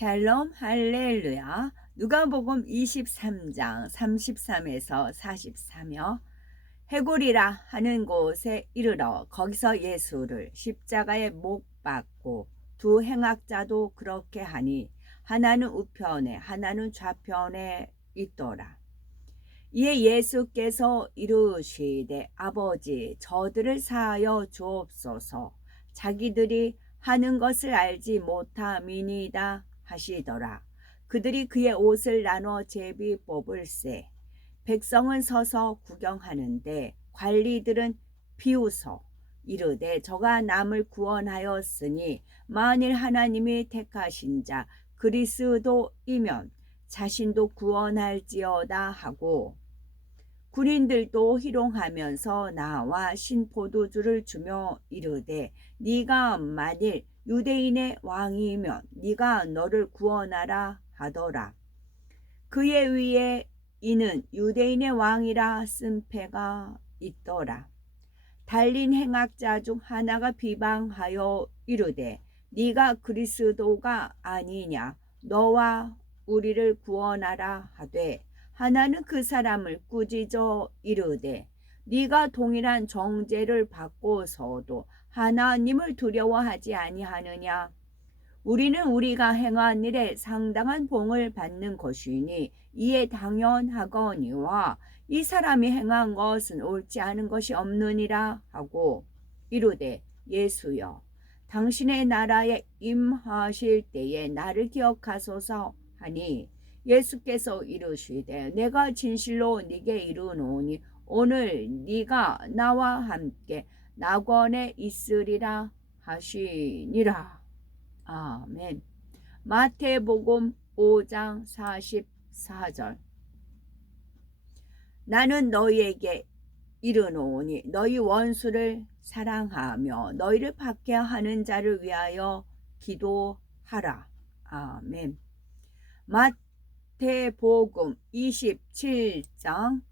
샬롬 할렐루야. 누가복음 23장 33에서 44며 해골이라 하는 곳에 이르러 거기서 예수를 십자가에 못 박고 두 행악자도 그렇게 하니 하나는 우편에 하나는 좌편에 있더라. 이에 예수께서 이르시되 아버지 저들을 사하여 주옵소서 자기들이 하는 것을 알지 못함이니이다 하시더라. 그들이 그의 옷을 나눠 제비 뽑을세. 백성은 서서 구경하는데 관리들은 비웃어 이르되 저가 남을 구원하였으니 만일 하나님이 택하신 자 그리스도이면 자신도 구원할지어다 하고 군인들도 희롱하면서 나와 신포도주를 주며 이르되 네가 만일 유대인의 왕이면 네가 너를 구원하라 하더라. 그의 위에 이는 유대인의 왕이라 쓴 패가 있더라. 달린 행악자 중 하나가 비방하여 이르되 네가 그리스도가 아니냐 너와 우리를 구원하라 하되 하나는 그 사람을 꾸짖어 이르되 네가 동일한 정죄를 받고서도 하나님을 두려워하지 아니하느냐. 우리는 우리가 행한 일에 상당한 봉을 받는 것이니 이에 당연하거니와 이 사람이 행한 것은 옳지 않은 것이 없느니라 하고 이르되 예수여 당신의 나라에 임하실 때에 나를 기억하소서 하니 예수께서 이르시되 내가 진실로 네게 이르노니 오늘 네가 나와 함께 낙원에 있으리라 하시니라. 아멘. 마태복음 5장 44절. 나는 너희에게 이르노니 너희 원수를 사랑하며 너희를 박해하는 자를 위하여 기도하라. 아멘. 마태복음 27장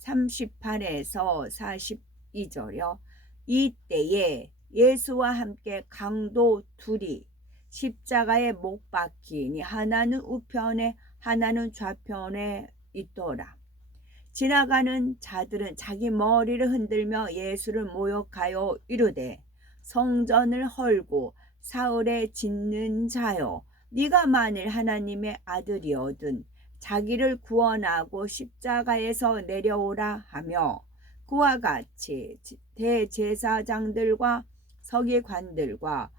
38에서 42절이요. 이때에 예수와 함께 강도 둘이 십자가에 못 박히니 하나는 우편에 하나는 좌편에 있더라. 지나가는 자들은 자기 머리를 흔들며 예수를 모욕하여 이르되 성전을 헐고 사흘에 짓는 자여 네가 만일 하나님의 아들이거든 자기를 구원하고 십자가에서 내려오라 하며 그와 같이 대제사장들과 서기관들과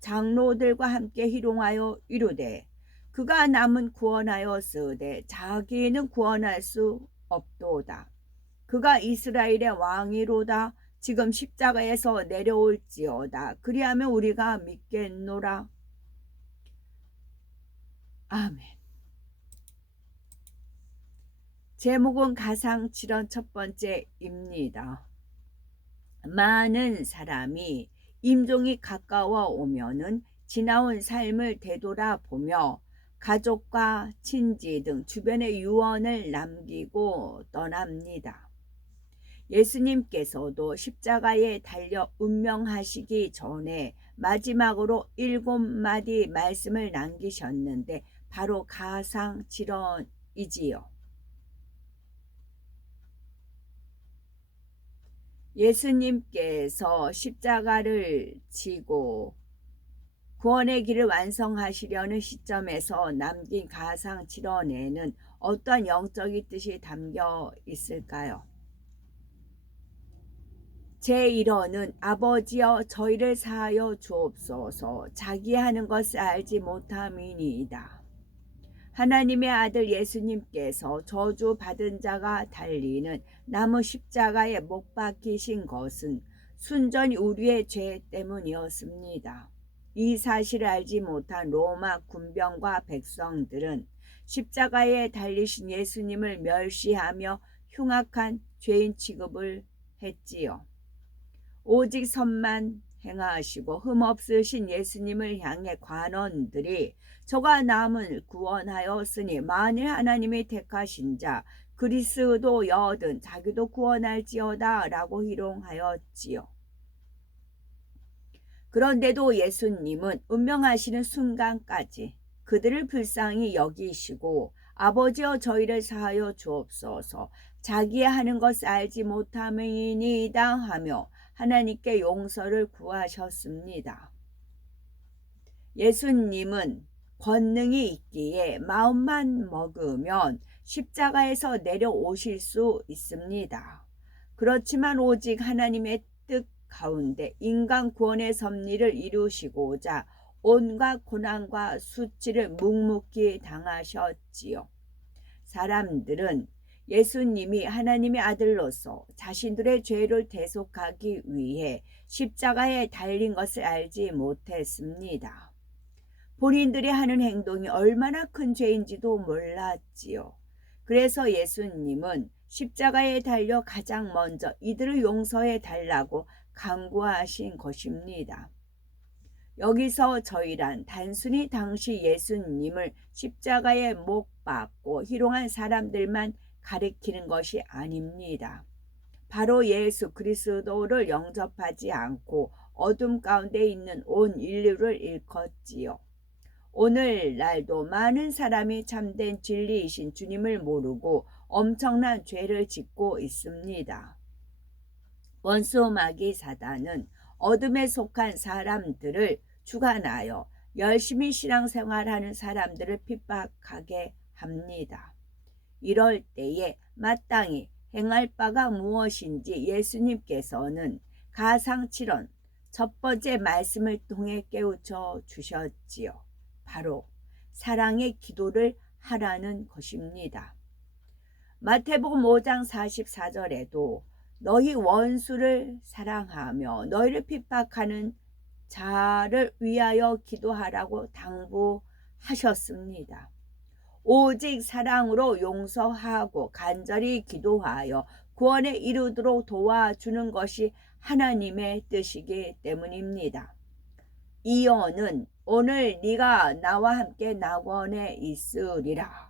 장로들과 함께 희롱하여 이르되 그가 남은 구원하였으되 자기는 구원할 수 없도다. 그가 이스라엘의 왕이로다. 지금 십자가에서 내려올지어다. 그리하면 우리가 믿겠노라. 아멘. 제목은 가상칠언 첫 번째입니다. 많은 사람이 임종이 가까워 오면은 지나온 삶을 되돌아보며 가족과 친지 등 주변의 유언을 남기고 떠납니다. 예수님께서도 십자가에 달려 운명하시기 전에 마지막으로 7마디 말씀을 남기셨는데 바로 가상칠언이지요. 예수님께서 십자가를 지고 구원의 길을 완성하시려는 시점에서 남긴 가상칠언에는 어떤 영적인 뜻이 담겨 있을까요? 제1호는 아버지여 저희를 사하여 주옵소서 자기 하는 것을 알지 못함이니이다. 하나님의 아들 예수님께서 저주받은 자가 달리는 나무 십자가에 못 박히신 것은 순전히 우리의 죄 때문이었습니다. 이 사실을 알지 못한 로마 군병과 백성들은 십자가에 달리신 예수님을 멸시하며 흉악한 죄인 취급을 했지요. 오직 선만 행하시고 흠없으신 예수님을 향해 관원들이 저가 남을 구원하였으니 만일 하나님이 택하신 자 그리스도여든 자기도 구원할지어다 라고 희롱하였지요. 그런데도 예수님은 운명하시는 순간까지 그들을 불쌍히 여기시고 아버지여 저희를 사하여 주옵소서 자기의 하는 것을 알지 못함이니이다 하며 하나님께 용서를 구하셨습니다. 예수님은 권능이 있기에 마음만 먹으면 십자가에서 내려오실 수 있습니다. 그렇지만 오직 하나님의 뜻 가운데 인간 구원의 섭리를 이루시고자 온갖 고난과 수치를 묵묵히 당하셨지요. 사람들은 예수님이 하나님의 아들로서 자신들의 죄를 대속하기 위해 십자가에 달린 것을 알지 못했습니다. 본인들이 하는 행동이 얼마나 큰 죄인지도 몰랐지요. 그래서 예수님은 십자가에 달려 가장 먼저 이들을 용서해 달라고 간구하신 것입니다. 여기서 저희란 단순히 당시 예수님을 십자가에 못 박고 희롱한 사람들만 가리키는 것이 아닙니다. 바로 예수 그리스도를 영접하지 않고 어둠 가운데 있는 온 인류를 일컫지요. 오늘날도 많은 사람이 참된 진리이신 주님을 모르고 엄청난 죄를 짓고 있습니다. 원수 마귀 사단은 어둠에 속한 사람들을 주관하여 열심히 신앙생활하는 사람들을 핍박하게 합니다. 이럴 때에 마땅히 행할 바가 무엇인지 예수님께서는 가상칠언 첫 번째 말씀을 통해 깨우쳐 주셨지요. 바로 사랑의 기도를 하라는 것입니다. 마태복음 5장 44절에도 너희 원수를 사랑하며 너희를 핍박하는 자를 위하여 기도하라고 당부하셨습니다. 오직 사랑으로 용서하고 간절히 기도하여 구원에 이르도록 도와주는 것이 하나님의 뜻이기 때문입니다. 이어는 오늘 네가 나와 함께 낙원에 있으리라.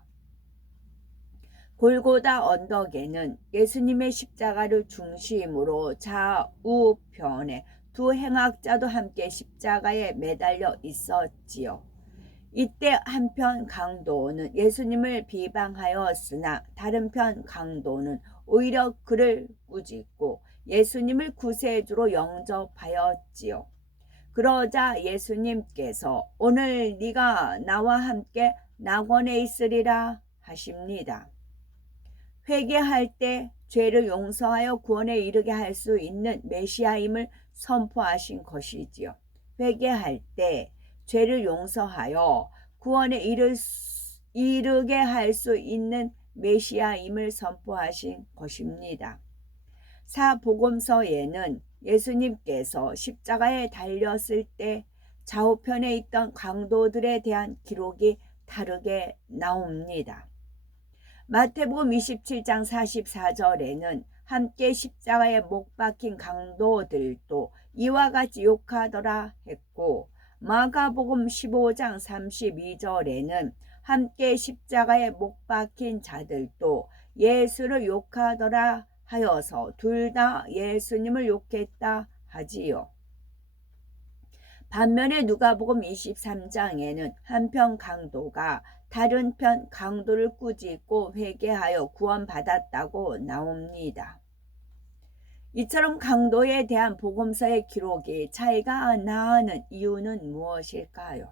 골고다 언덕에는 예수님의 십자가를 중심으로 좌우편에 두 행악자도 함께 십자가에 매달려 있었지요. 이때 한편 강도는 예수님을 비방하였으나 다른 편 강도는 오히려 그를 꾸짖고 예수님을 구세주로 영접하였지요. 그러자 예수님께서 오늘 네가 나와 함께 낙원에 있으리라 하십니다. 회개할 때 죄를 용서하여 구원에 이르게 할 수 있는 메시아임을 선포하신 것이지요. 회개할 때 죄를 용서하여 구원에 이르게 할 수 있는 메시아임을 선포하신 것입니다. 사복음서에는 예수님께서 십자가에 달렸을 때 좌우편에 있던 강도들에 대한 기록이 다르게 나옵니다. 마태복음 27장 44절에는 함께 십자가에 못 박힌 강도들도 이와 같이 욕하더라 했고, 마가복음 15장 32절에는 함께 십자가에 못 박힌 자들도 예수를 욕하더라 하여서 둘 다 예수님을 욕했다 하지요. 반면에 누가복음 23장에는 한편 강도가 다른 편 강도를 꾸짖고 회개하여 구원받았다고 나옵니다. 이처럼 강도에 대한 복음서의 기록이 차이가 나는 이유는 무엇일까요?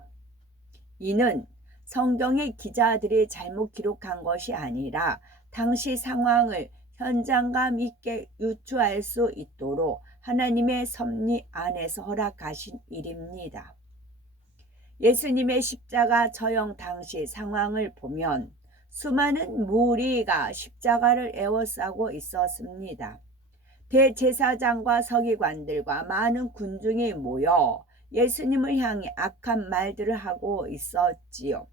이는 성경의 기자들이 잘못 기록한 것이 아니라 당시 상황을 현장감 있게 유추할 수 있도록 하나님의 섭리 안에서 허락하신 일입니다. 예수님의 십자가 처형 당시 상황을 보면 수많은 무리가 십자가를 에워싸고 있었습니다. 대제사장과 서기관들과 많은 군중이 모여 예수님을 향해 악한 말들을 하고 있었지요.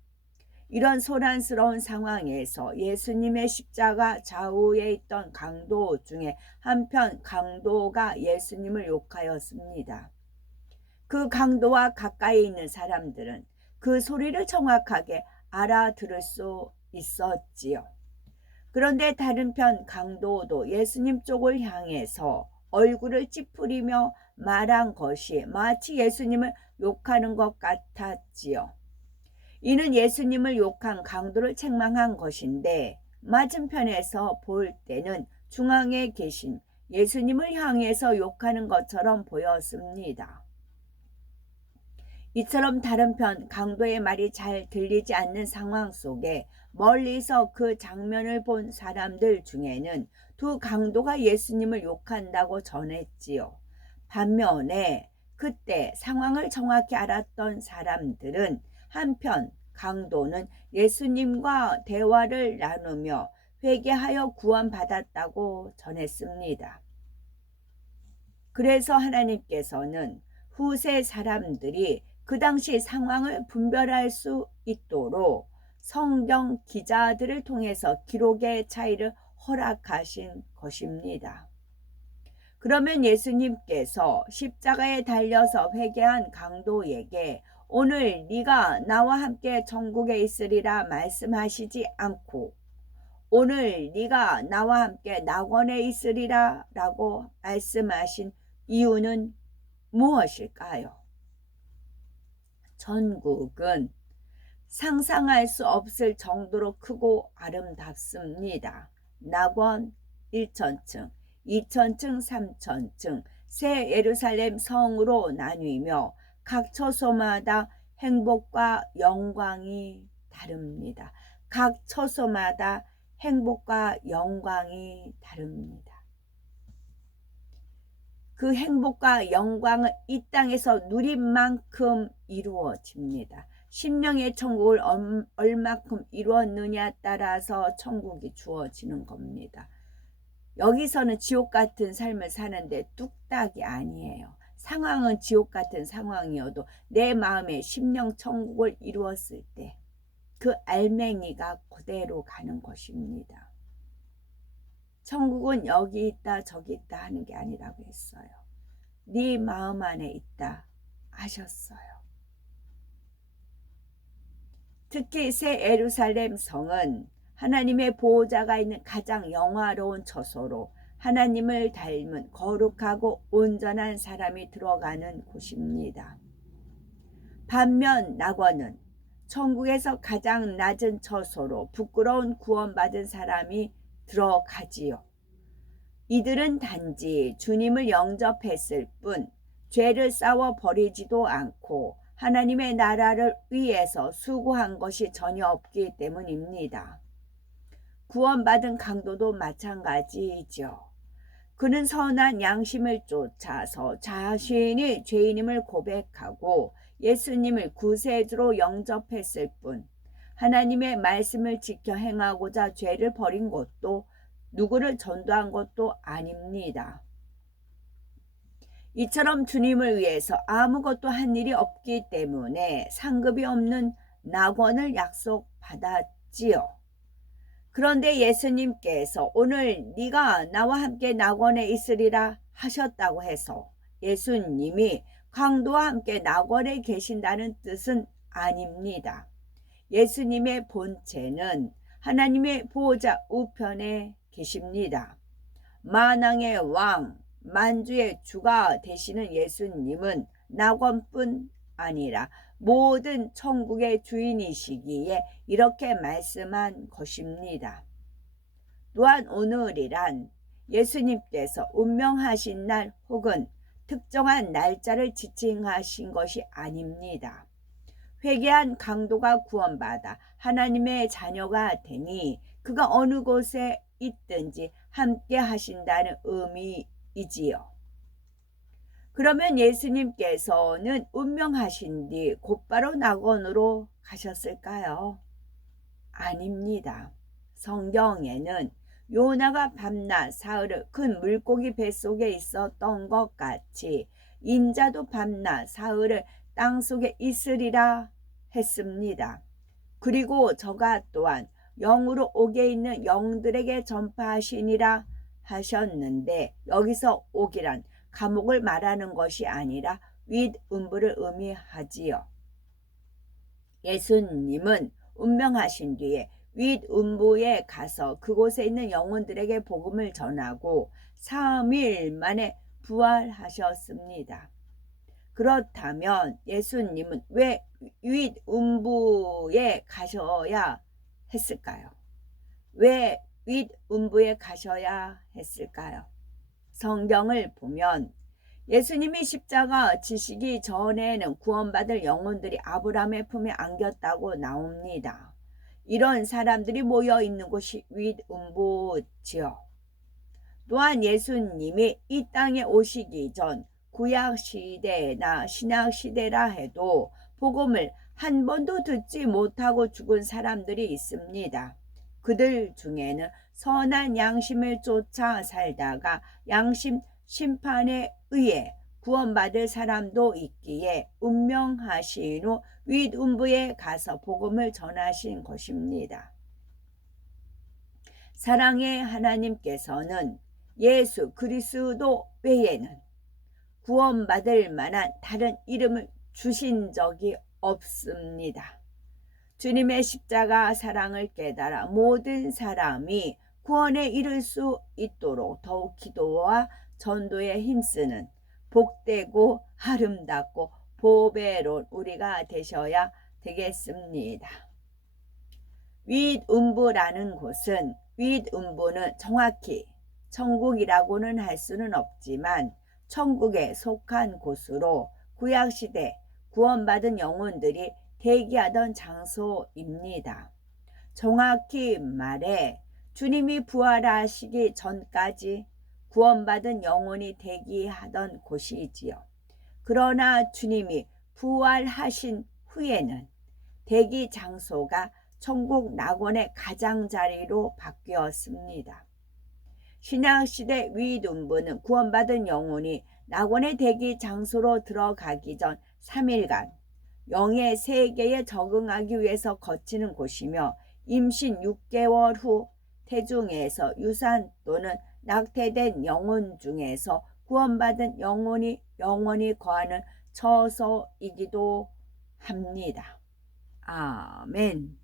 이런 소란스러운 상황에서 예수님의 십자가 좌우에 있던 강도 중에 한편 강도가 예수님을 욕하였습니다. 그 강도와 가까이 있는 사람들은 그 소리를 정확하게 알아들을 수 있었지요. 그런데 다른 편 강도도 예수님 쪽을 향해서 얼굴을 찌푸리며 말한 것이 마치 예수님을 욕하는 것 같았지요. 이는 예수님을 욕한 강도를 책망한 것인데 맞은편에서 볼 때는 중앙에 계신 예수님을 향해서 욕하는 것처럼 보였습니다. 이처럼 다른 편 강도의 말이 잘 들리지 않는 상황 속에 멀리서 그 장면을 본 사람들 중에는 두 강도가 예수님을 욕한다고 전했지요. 반면에 그때 상황을 정확히 알았던 사람들은 한편 강도는 예수님과 대화를 나누며 회개하여 구원받았다고 전했습니다. 그래서 하나님께서는 후세 사람들이 그 당시 상황을 분별할 수 있도록 성경 기자들을 통해서 기록의 차이를 허락하신 것입니다. 그러면 예수님께서 십자가에 달려서 회개한 강도에게 오늘 네가 나와 함께 천국에 있으리라 말씀하시지 않고 오늘 네가 나와 함께 낙원에 있으리라 라고 말씀하신 이유는 무엇일까요? 천국은 상상할 수 없을 정도로 크고 아름답습니다. 낙원 1천층, 2천층, 3천층, 새 예루살렘 성으로 나뉘며 각 처소마다 행복과 영광이 다릅니다. 각 처소마다 행복과 영광이 다릅니다. 그 행복과 영광은 이 땅에서 누린 만큼 이루어집니다. 심령의 천국을 얼마큼 이루었느냐에 따라서 천국이 주어지는 겁니다. 여기서는 지옥 같은 삶을 사는데 뚝딱이 아니에요. 상황은 지옥 같은 상황이어도 내 마음에 심령 천국을 이루었을 때 그 알맹이가 그대로 가는 것입니다. 천국은 여기 있다 저기 있다 하는 게 아니라고 했어요. 네 마음 안에 있다 하셨어요. 특히 새 예루살렘 성은 하나님의 보호자가 있는 가장 영화로운 처소로 하나님을 닮은 거룩하고 온전한 사람이 들어가는 곳입니다. 반면 낙원은 천국에서 가장 낮은 처소로 부끄러운 구원받은 사람이 들어가지요. 이들은 단지 주님을 영접했을 뿐 죄를 싸워 버리지도 않고 하나님의 나라를 위해서 수고한 것이 전혀 없기 때문입니다. 구원받은 강도도 마찬가지이죠. 그는 선한 양심을 쫓아서 자신이 죄인임을 고백하고 예수님을 구세주로 영접했을 뿐 하나님의 말씀을 지켜 행하고자 죄를 버린 것도 누구를 전도한 것도 아닙니다. 이처럼 주님을 위해서 아무것도 한 일이 없기 때문에 상급이 없는 낙원을 약속받았지요. 그런데 예수님께서 오늘 네가 나와 함께 낙원에 있으리라 하셨다고 해서 예수님이 강도와 함께 낙원에 계신다는 뜻은 아닙니다. 예수님의 본체는 하나님의 보호자 우편에 계십니다. 만왕의 왕, 만주의 주가 되시는 예수님은 낙원뿐 아니라 모든 천국의 주인이시기에 이렇게 말씀한 것입니다. 또한 오늘이란 예수님께서 운명하신 날 혹은 특정한 날짜를 지칭하신 것이 아닙니다. 회개한 강도가 구원받아 하나님의 자녀가 되니 그가 어느 곳에 있든지 함께 하신다는 의미이지요. 그러면 예수님께서는 운명하신 뒤 곧바로 낙원으로 가셨을까요? 아닙니다. 성경에는 요나가 밤낮 사흘을 큰 물고기 뱃속에 있었던 것 같이 인자도 밤낮 사흘을 땅속에 있으리라 했습니다. 그리고 저가 또한 영으로 옥에 있는 영들에게 전파하시니라 하셨는데 여기서 옥이란 감옥을 말하는 것이 아니라 윗음부를 의미하지요. 예수님은 운명하신 뒤에 윗음부에 가서 그곳에 있는 영혼들에게 복음을 전하고 3일 만에 부활하셨습니다. 그렇다면 예수님은 왜 윗음부에 가셔야 했을까요? 왜 윗음부에 가셔야 했을까요? 성경을 보면 예수님이 십자가 지시기 전에는 구원받을 영혼들이 아브라함의 품에 안겼다고 나옵니다. 이런 사람들이 모여 있는 곳이 윗음부지요. 또한 예수님이 이 땅에 오시기 전 구약시대나 신약시대라 해도 복음을 한 번도 듣지 못하고 죽은 사람들이 있습니다. 그들 중에는 선한 양심을 쫓아 살다가 양심 심판에 의해 구원받을 사람도 있기에 운명하신 후 윗음부에 가서 복음을 전하신 것입니다. 사랑의 하나님께서는 예수 그리스도 외에는 구원받을 만한 다른 이름을 주신 적이 없습니다. 주님의 십자가 사랑을 깨달아 모든 사람이 구원에 이를 수 있도록 더욱 기도와 전도에 힘쓰는 복되고 아름답고 보배로운 우리가 되셔야 되겠습니다. 윗음부라는 곳은 윗음부는 정확히 천국이라고는 할 수는 없지만 천국에 속한 곳으로 구약시대 구원받은 영혼들이 대기하던 장소입니다. 정확히 말해 주님이 부활하시기 전까지 구원받은 영혼이 대기하던 곳이지요. 그러나 주님이 부활하신 후에는 대기 장소가 천국 낙원의 가장자리로 바뀌었습니다. 신약시대 윗음부는 구원받은 영혼이 낙원의 대기 장소로 들어가기 전 3일간 영의 세계에 적응하기 위해서 거치는 곳이며 임신 6개월 후 태중에서 유산 또는 낙태된 영혼 중에서 구원받은 영혼이 영원히 거하는 처소이기도 합니다. 아멘.